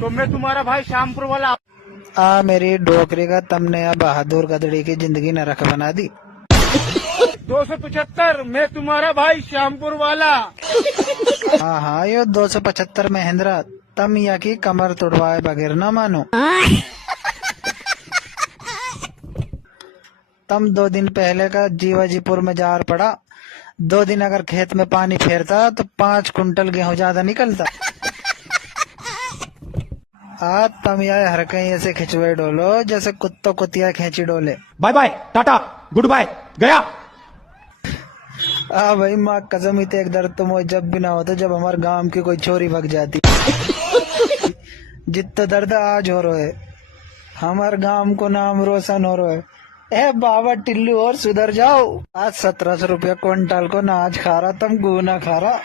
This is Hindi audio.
तो मैं तुम्हारा भाई श्यामपुर वाला। मेरी डोकरी का तुमने अब बहादुर गदड़ी की जिंदगी नरक बना दी। 275 मैं तुम्हारा भाई श्यामपुर वाला। हाँ यो 275 महेंद्रा तम या की कमर तोड़वाए बगैर ना मानो। तम 2 दिन पहले का जीवाजीपुर में जार पड़ा। 2 दिन अगर खेत में पानी फेरता तो 5 कुंटल गेहूं ज्यादा निकलता। आज तम या हर कहीं ऐसे खिंचवे डोलो जैसे कुत्तों कुतिया खींची डोले। Bye bye tata good bye गया। भाई माँ कसम ही एक दर्द तुम जब भी ना होता जब हमारे गांव की कोई छोरी भग जाती। जितना दर्द आज हो रहा है हमारे गांव को नाम रोशन हो रहा है। ए बाबा टिल्लू और सुधर जाओ। आज 1700 रुपया क्विंटल को नाच खा रहा तुम गुना खा रहा।